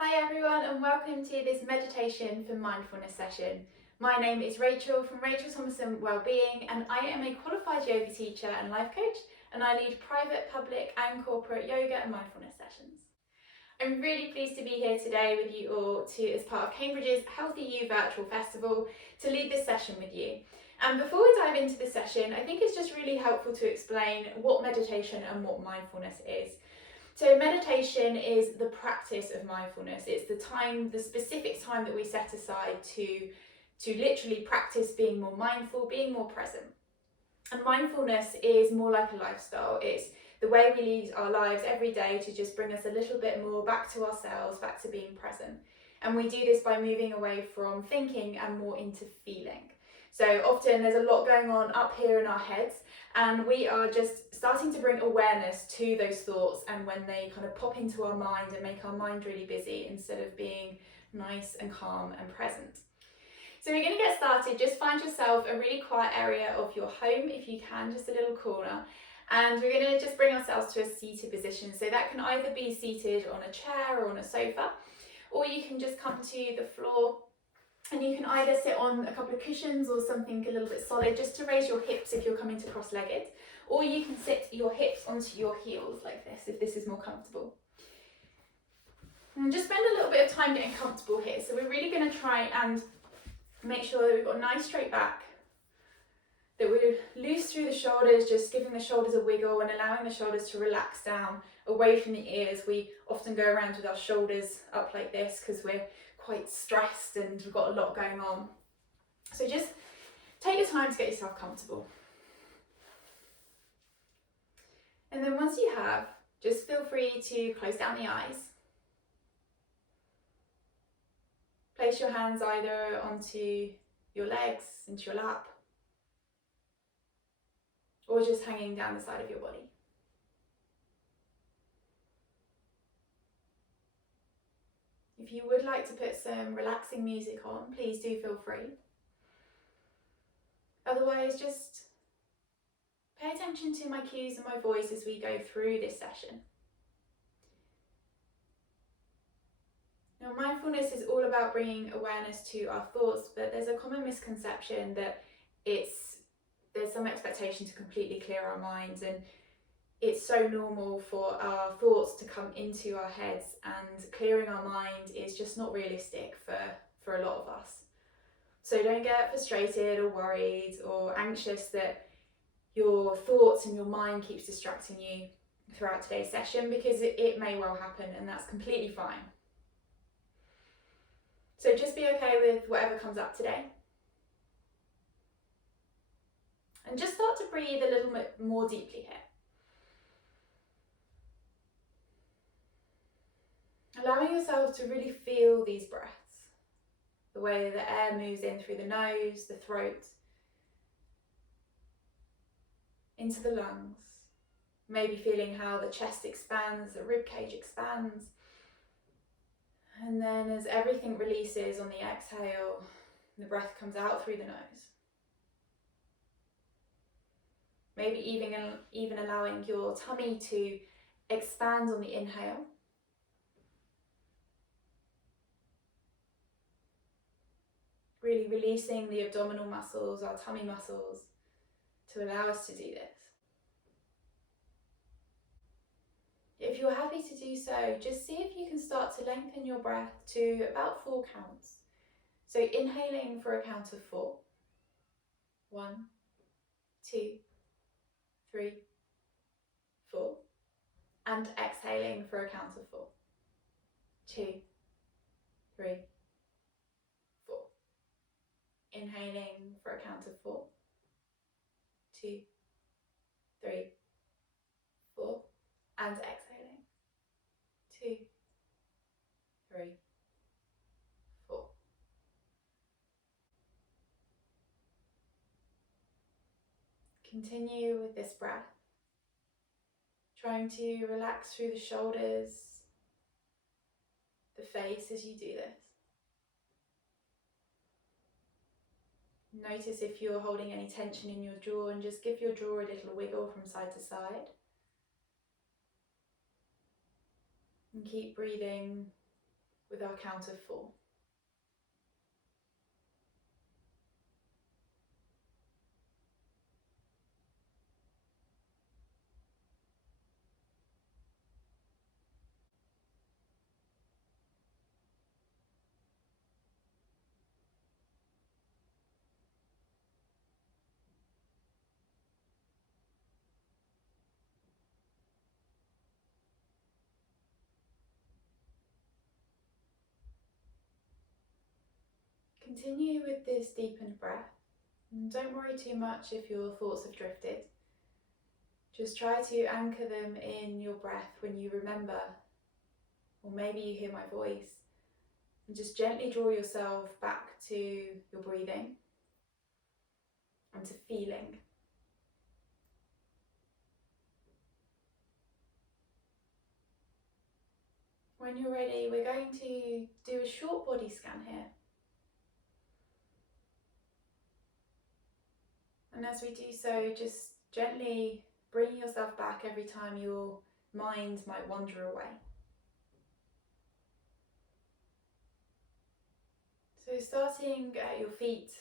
Hi everyone and welcome to this meditation for mindfulness session. My name is Rachel from Thomason Wellbeing and I am a qualified yoga teacher and life coach, and I lead private, public and corporate yoga and mindfulness sessions. I'm really pleased to be here today with you all as part of Cambridge's Healthy You Virtual Festival to lead this session with you. And before we dive into the session, I think it's just really helpful to explain what meditation and what mindfulness is. So meditation is the practice of mindfulness. It's the specific time that we set aside to literally practice being more mindful, being more present. And mindfulness is more like a lifestyle. It's the way we lead our lives every day to just bring us a little bit more back to ourselves, back to being present. And we do this by moving away from thinking and more into feeling. So often there's a lot going on up here in our heads, and we are just starting to bring awareness to those thoughts and when they kind of pop into our mind and make our mind really busy instead of being nice and calm and present. So we're going to get started. Just find yourself a really quiet area of your home if you can, just a little corner. And we're going to just bring ourselves to a seated position. So that can either be seated on a chair or on a sofa, or you can just come to the floor. And you can either sit on a couple of cushions or something a little bit solid just to raise your hips if you're coming to cross-legged, or you can sit your hips onto your heels like this if this is more comfortable. And just spend a little bit of time getting comfortable here. So we're really going to try and make sure that we've got a nice straight back, that we're loose through the shoulders, just giving the shoulders a wiggle and allowing the shoulders to relax down away from the ears. We often go around with our shoulders up like this because we're quite stressed and we've got a lot going on. So just take your time to get yourself comfortable. And then once you have, just feel free to close down the eyes. Place your hands either onto your legs, into your lap, or just hanging down the side of your body. If you would like to put some relaxing music on, please do feel free. Otherwise, just pay attention to my cues and my voice as we go through this session. Now, mindfulness is all about bringing awareness to our thoughts, but there's a common misconception that there's some expectation to completely clear our minds, and it's so normal for our thoughts to come into our heads, and clearing our mind is just not realistic for a lot of us. So don't get frustrated or worried or anxious that your thoughts and your mind keeps distracting you throughout today's session, because it may well happen, and that's completely fine. So just be okay with whatever comes up today. And just start to breathe a little bit more deeply here. Allowing yourself to really feel these breaths, the way the air moves in through the nose, the throat, into the lungs. Maybe feeling how the chest expands, the rib cage expands. And then as everything releases on the exhale, the breath comes out through the nose. Maybe even allowing your tummy to expand on the inhale. Really releasing the abdominal muscles, our tummy muscles, to allow us to do this. If you're happy to do so, just see if you can start to lengthen your breath to about 4 counts. So inhaling for a count of 4. 1, 2, 3, 4. And exhaling for a count of 4. 2, 3, 4. Inhaling for a count of 4. 2, 3, 4. And exhaling. 2, 3, 4. Continue with this breath, trying to relax through the shoulders, the face as you do this. Notice if you're holding any tension in your jaw, and just give your jaw a little wiggle from side to side. And keep breathing with our count of 4. Continue with this deepened breath, and don't worry too much if your thoughts have drifted. Just try to anchor them in your breath when you remember, or maybe you hear my voice, and just gently draw yourself back to your breathing and to feeling. When you're ready, we're going to do a short body scan here. And as we do so, just gently bring yourself back every time your mind might wander away. So starting at your feet,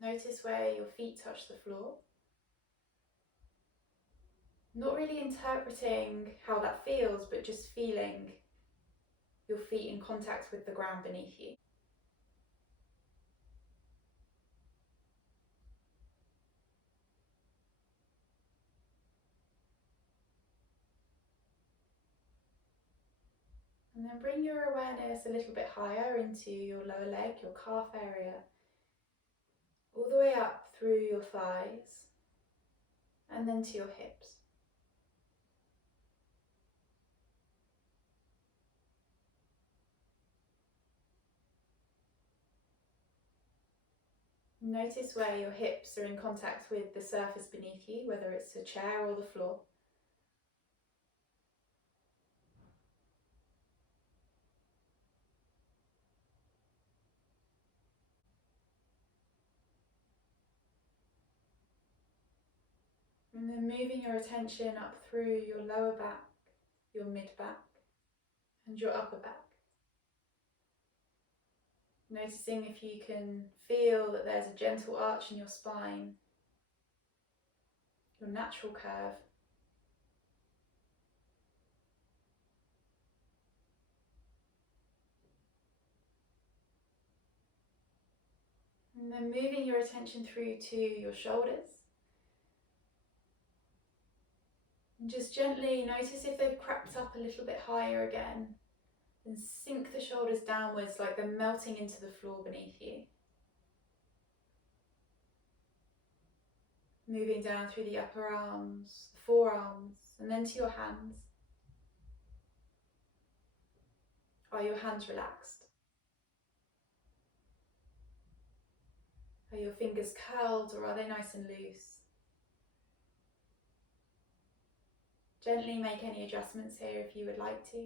notice where your feet touch the floor. Not really interpreting how that feels, but just feeling your feet in contact with the ground beneath you. And then bring your awareness a little bit higher into your lower leg, your calf area, all the way up through your thighs, and then to your hips. Notice where your hips are in contact with the surface beneath you, whether it's a chair or the floor. And then moving your attention up through your lower back, your mid-back, and your upper back. Noticing if you can feel that there's a gentle arch in your spine, your natural curve. And then moving your attention through to your shoulders. And just gently notice if they've crept up a little bit higher again. And sink the shoulders downwards like they're melting into the floor beneath you. Moving down through the upper arms, the forearms, and then to your hands. Are your hands relaxed? Are your fingers curled or are they nice and loose? Gently make any adjustments here if you would like to.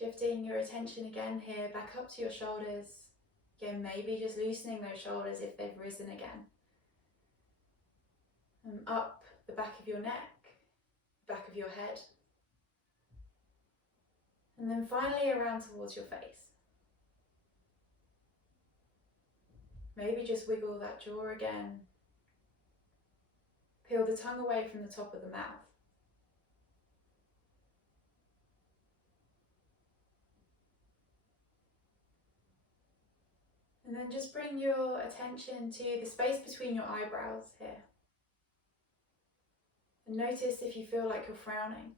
Shifting your attention again here back up to your shoulders. Again, maybe just loosening those shoulders if they've risen again. And up the back of your neck, back of your head. And then finally around towards your face. Maybe just wiggle that jaw again. Peel the tongue away from the top of the mouth. And then just bring your attention to the space between your eyebrows here. And notice if you feel like you're frowning.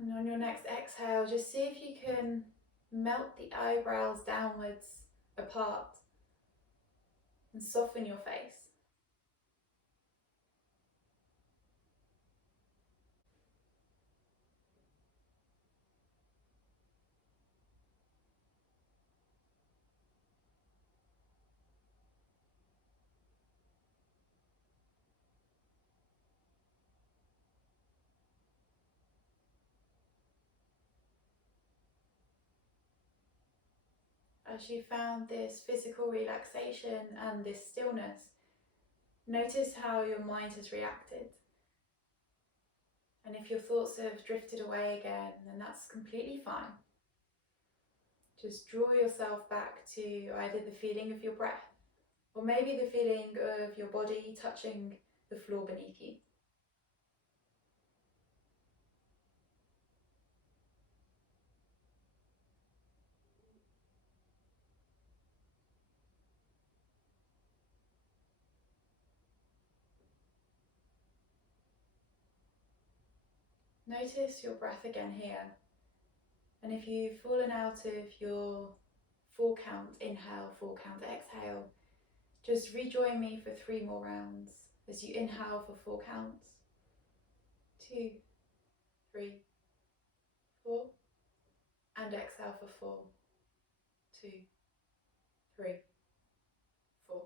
And on your next exhale, just see if you can melt the eyebrows downwards, apart, and soften your face. as you found this physical relaxation and this stillness, notice how your mind has reacted. And if your thoughts have drifted away again, then that's completely fine. Just draw yourself back to either the feeling of your breath, or maybe the feeling of your body touching the floor beneath you. Notice your breath again here. And if you've fallen out of your 4 count inhale, 4 count exhale, just rejoin me for 3 more rounds as you inhale for 4 counts. 2, 3, 4, and exhale for 4, 2, 3, 4.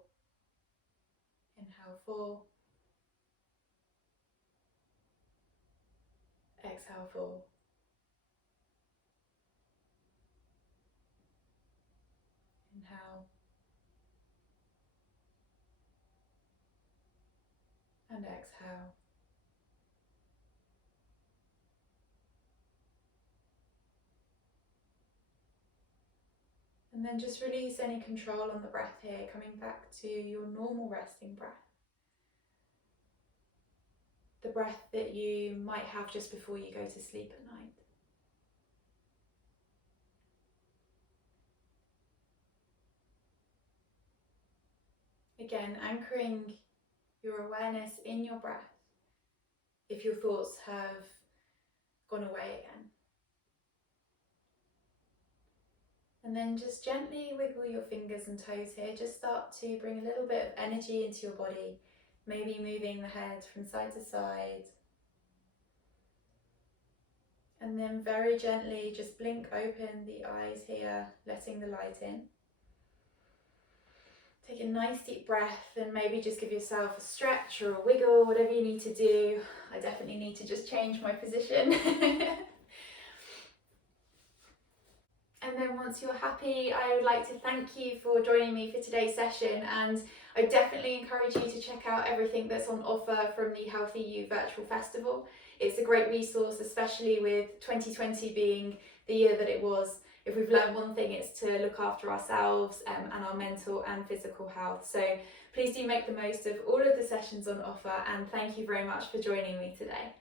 Inhale 4, exhale 4. Inhale and exhale. And then just release any control on the breath here, coming back to your normal resting breath. The breath that you might have just before you go to sleep at night. Again, anchoring your awareness in your breath if your thoughts have gone away again. And then just gently wiggle your fingers and toes here. Just start to bring a little bit of energy into your body, maybe moving the head from side to side. And then very gently just blink open the eyes here, letting the light in. Take a nice deep breath and maybe just give yourself a stretch or a wiggle, whatever you need to do. I definitely need to just change my position. And then once you're happy, I would like to thank you for joining me for today's session, and I definitely encourage you to check out everything that's on offer from the Healthy You Virtual Festival. It's a great resource, especially with 2020 being the year that it was. If we've learned one thing, it's to look after ourselves and our mental and physical health. So please do make the most of all of the sessions on offer, and thank you very much for joining me today.